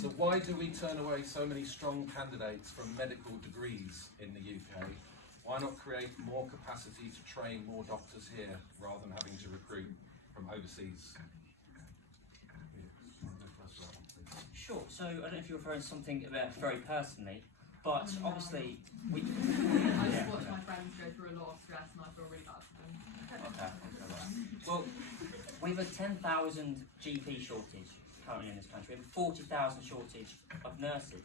So why do we turn away so many strong candidates from medical degrees in the UK? Why not create more capacity to train more doctors here rather than having to recruit from overseas? Sure, so I don't know if you're referring to something very personally, but obviously we... I just watch my friends go through a lot of stress and I feel really bad for them. Okay, right. Well, we have a 10,000 GP shortage currently in this country. We have a 40,000 shortage of nurses.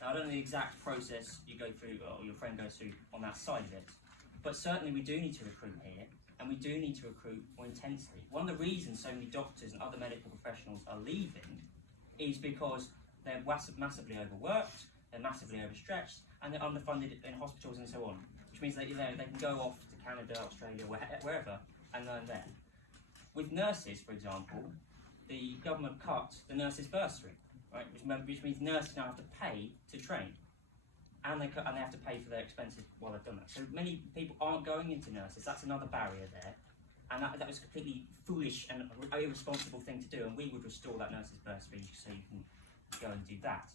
Now, I don't know the exact process you go through, or your friend goes through on that side of it, but certainly we do need to recruit here, and we do need to recruit more intensely. One of the reasons so many doctors and other medical professionals are leaving is because they're massively overworked, they're massively overstretched, and they're underfunded in hospitals and so on, which means that they can go off to Canada, Australia, wherever, and learn there. With nurses, for example, the government cut the nurses' bursary, right? Which means nurses now have to pay to train, and they have to pay for their expenses while they've done that. So many people aren't going into nurses. That's another barrier there, and that was a completely foolish and irresponsible thing to do. And we would restore that nurses' bursary so you can go and do that.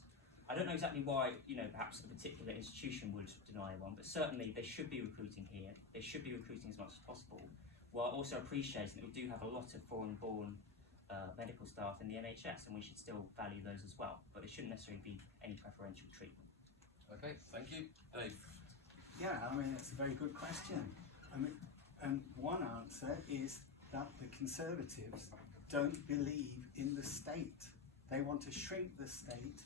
I don't know exactly why, perhaps a particular institution would deny one, but certainly they should be recruiting here. They should be recruiting as much as possible, while also appreciating that we do have a lot of foreign-born medical staff in the NHS, and we should still value those as well. But it shouldn't necessarily be any preferential treatment. Okay, thank you. Dave? Yeah, it's a very good question. And one answer is that the Conservatives don't believe in the state. They want to shrink the state.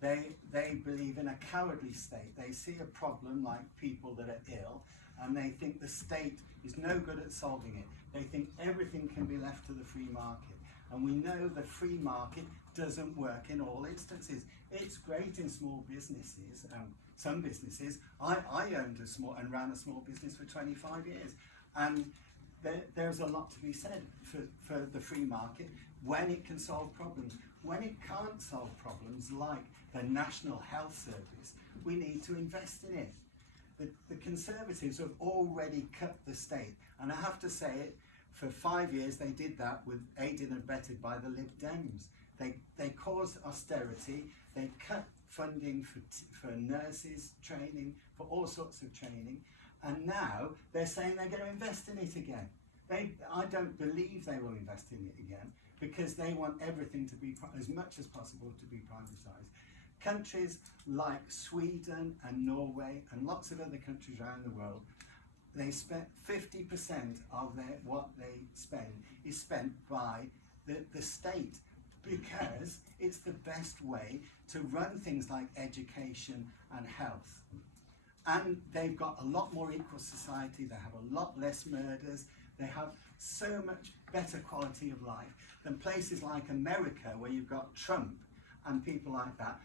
They believe in a cowardly state. They see a problem like people that are ill, and they think the state is no good at solving it. They think everything can be left to the free market. And we know the free market doesn't work in all instances. It's great in small businesses, some businesses. I owned and ran a small business for 25 years. And there's a lot to be said for the free market when it can solve problems. When it can't solve problems like the National Health Service, we need to invest in it. The Conservatives have already cut the state, and I have to say it, for 5 years they did that with aided and abetted by the Lib Dems. They caused austerity, they cut funding for nurses training, for all sorts of training, and now they're saying they're going to invest in it again. I don't believe they will invest in it again, because they want everything to be, as much as possible, to be privatised. Countries like Sweden and Norway and lots of other countries around the world, they spent 50% of what they spend is spent by the state, because it's the best way to run things like education and health. And they've got a lot more equal society, they have a lot less murders, they have so much better quality of life than places like America, where you've got Trump and people like that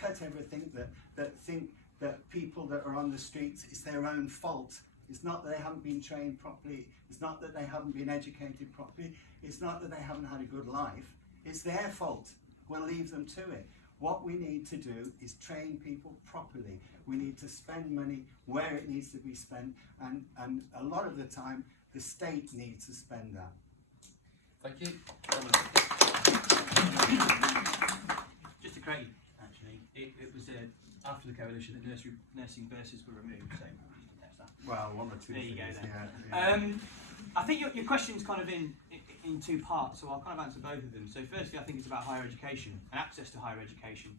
cut everything, that think that people that are on the streets, it's their own fault. It's not that they haven't been trained properly, it's not that they haven't been educated properly, it's not that they haven't had a good life, it's their fault. We'll leave them to it. What we need to do is train people properly. We need to spend money where it needs to be spent, and a lot of the time the state needs to spend that. Thank you. Just to correct you, actually, it was after the coalition that nursing bursaries were removed, so you can test that. Well, one or two. There you go things, then. Yeah. I think your question's kind of in two parts, so I'll kind of answer both of them. So firstly, I think it's about higher education and access to higher education.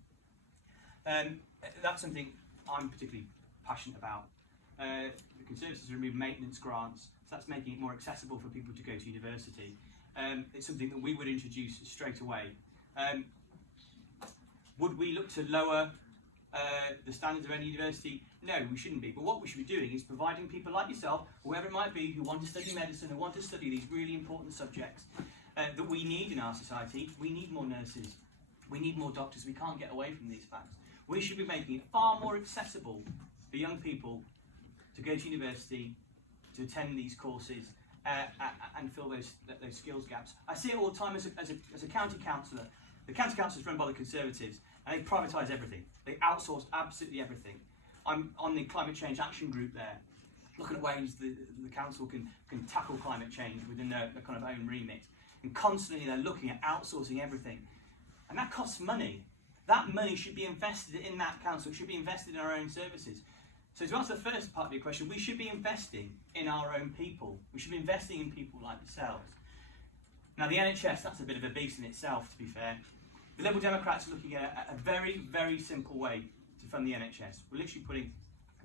That's something I'm particularly passionate about. The Conservatives removed maintenance grants, so that's making it more accessible for people to go to university. It's something that we would introduce straight away. Would we look to lower the standards of any university? No, we shouldn't be. But what we should be doing is providing people like yourself, whoever it might be, who want to study medicine, who want to study these really important subjects that we need in our society. We need more nurses. We need more doctors. We can't get away from these facts. We should be making it far more accessible for young people to go to university, to attend these courses, and fill those skills gaps. I see it all the time as a county councillor. The county council is run by the Conservatives, and they privatise everything. They outsource absolutely everything. I'm on the Climate Change Action Group there, looking at ways the council can tackle climate change within their kind of own remit. And constantly they're looking at outsourcing everything. And that costs money. that money should be invested in that council, it should be invested in our own services. So to answer the first part of your question, we should be investing in our own people. We should be investing in people like yourselves. Now the NHS, that's a bit of a beast in itself, to be fair. The Liberal Democrats are looking at a very, very simple way to fund the NHS. We're literally putting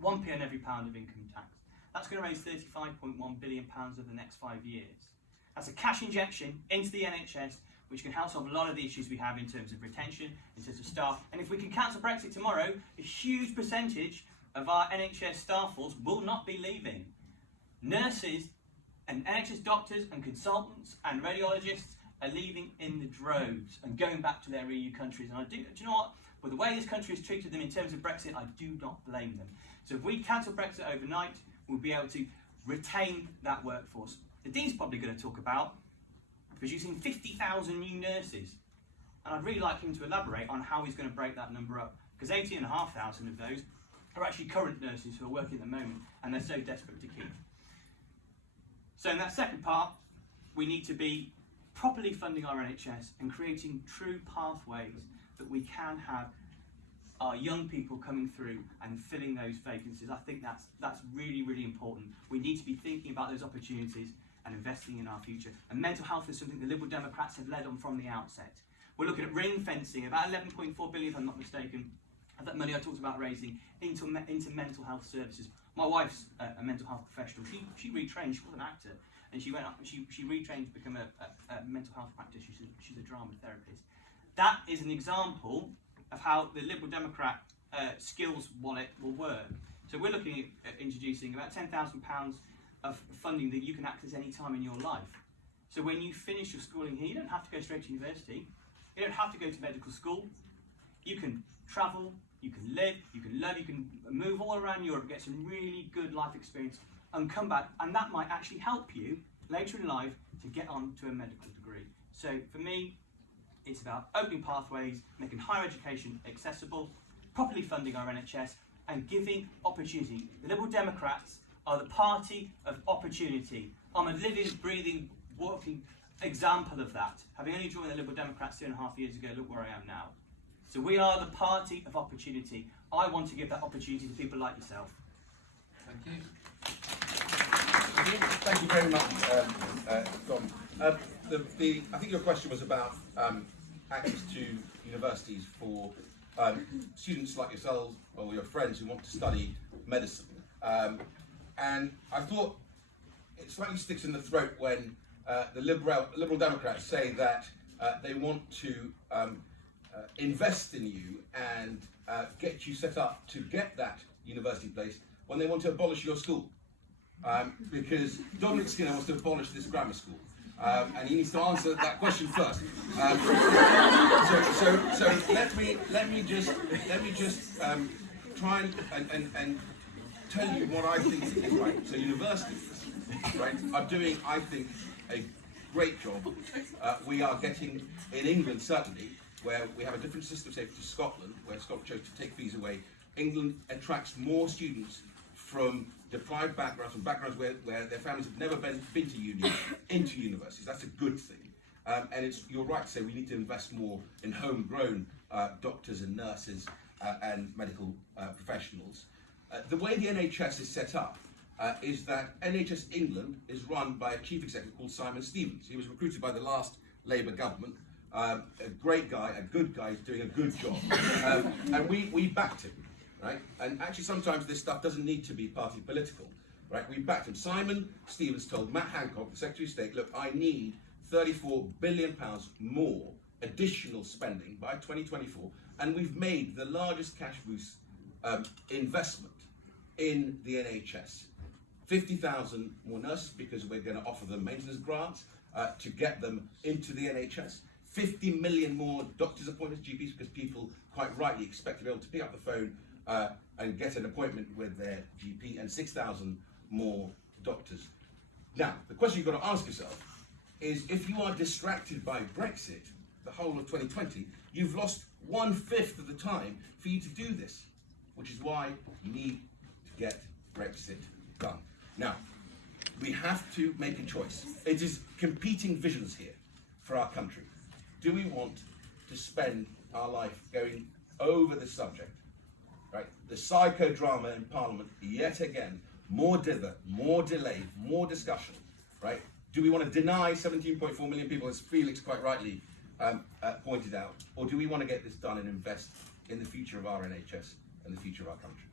1p on every pound of income tax. That's going to raise £35.1 billion over the next 5 years. That's a cash injection into the NHS, which can help solve a lot of the issues we have in terms of retention, in terms of staff. And if we can cancel Brexit tomorrow, a huge percentage of our NHS staff force will not be leaving. Nurses and NHS doctors and consultants and radiologists are leaving in the droves and going back to their EU countries. And do you know what? With the way this country has treated them in terms of Brexit, I do not blame them. So if we cancel Brexit overnight, we'll be able to retain that workforce. The Dean's probably going to talk about producing 50,000 new nurses. And I'd really like him to elaborate on how he's going to break that number up, because 80,500 of those are actually current nurses who are working at the moment, and they're so desperate to keep. So in that second part, we need to be properly funding our NHS and creating true pathways that we can have our young people coming through and filling those vacancies. I think that's really, really important. We need to be thinking about those opportunities and investing in our future. And mental health is something the Liberal Democrats have led on from the outset. We're looking at ring fencing, about 11.4 billion, if I'm not mistaken, of that money I talked about raising into mental health services. My wife's a mental health professional. She retrained. She was an actor, and she went up and she retrained to become a mental health practitioner. She's a drama therapist. That is an example of how the Liberal Democrat skills wallet will work. So we're looking at introducing about £10,000 of funding that you can access any time in your life. So when you finish your schooling here, you don't have to go straight to university. You don't have to go to medical school. You can travel, you can live, you can learn, you can move all around Europe, get some really good life experience and come back, and that might actually help you later in life to get on to a medical degree. So for me, it's about opening pathways, making higher education accessible, properly funding our NHS and giving opportunity. The Liberal Democrats are the party of opportunity. I'm a living, breathing, walking example of that. Having only joined the Liberal Democrats 2.5 years ago, look where I am now. So we are the party of opportunity. I want to give that opportunity to people like yourself. Thank you. Thank you very much, Dom. I think your question was about access to universities for students like yourselves or your friends who want to study medicine. And I thought it slightly sticks in the throat when the Liberal Democrats say that they want to invest in you and get you set up to get that university place when they want to abolish your school. Because Dominic Skinner wants to abolish this grammar school. And he needs to answer that question first. So let me just try and tell you what I think is right. So universities, right, are doing, I think, a great job. We are getting, in England certainly, where we have a different system, say, to Scotland, where Scotland chose to take fees away. England attracts more students from deprived backgrounds, from backgrounds where their families have never been to uni, into universities. That's a good thing. And you're right to say we need to invest more in homegrown doctors and nurses and medical professionals. The way the NHS is set up is that NHS England is run by a chief executive called Simon Stevens. He was recruited by the last Labour government. A great guy, a good guy, doing a good job. And we backed him. Right? And actually sometimes this stuff doesn't need to be party political, right? We backed him. Simon Stevens told Matt Hancock, the Secretary of State, look, I need £34 billion more additional spending by 2024, and we've made the largest cash boost investment in the NHS. 50,000 more nurses because we're going to offer them maintenance grants to get them into the NHS. 50 million more doctors appointed, GPs, because people quite rightly expect to be able to pick up the phone and get an appointment with their GP, and 6,000 more doctors. Now, the question you've got to ask yourself is, if you are distracted by Brexit, the whole of 2020, you've lost 1/5 of the time for you to do this, which is why you need to get Brexit done. Now, we have to make a choice. It is competing visions here for our country. Do we want to spend our life going over this subject, right? The psychodrama in Parliament, yet again, more dither, more delay, more discussion, right? Do we want to deny 17.4 million people, as Felix quite rightly pointed out, or do we want to get this done and invest in the future of our NHS and the future of our country?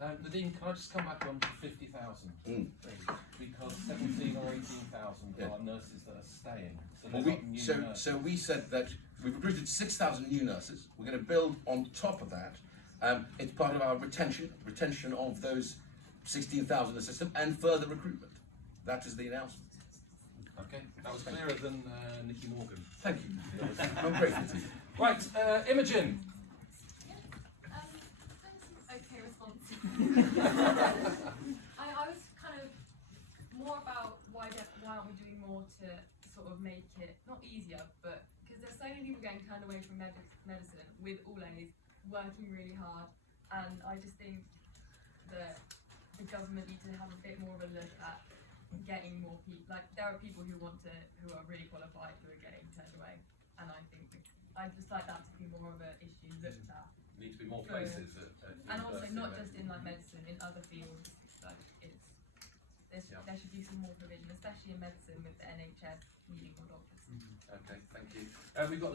Nadhim, can I just come back on to 50,000, please? Because 17 or 18,000 are nurses that are staying. So, Well, so we said that we've recruited 6,000 new nurses. We're going to build on top of that. It's part of our retention of those 16,000 in the system, and further recruitment. That is the announcement. Okay, that was clearer than Nicky Morgan. Thank you. I'm grateful to you. Right, Imogen. Okay response. I was kind of more about why aren't we doing more to sort of make it not easier, but because there's so many people getting turned away from medicine with all A's, working really hard, and I just think that the government need to have a bit more of a look at getting more people. Like, there are people who are really qualified who are getting turned away, and I think I'd just like that to be more of an issue looked at. Need to be more places at And also university, not maybe. just in like medicine, in other fields. Like there should be some more provision, especially in medicine with the NHS needing more doctors. Okay, thank you. We've got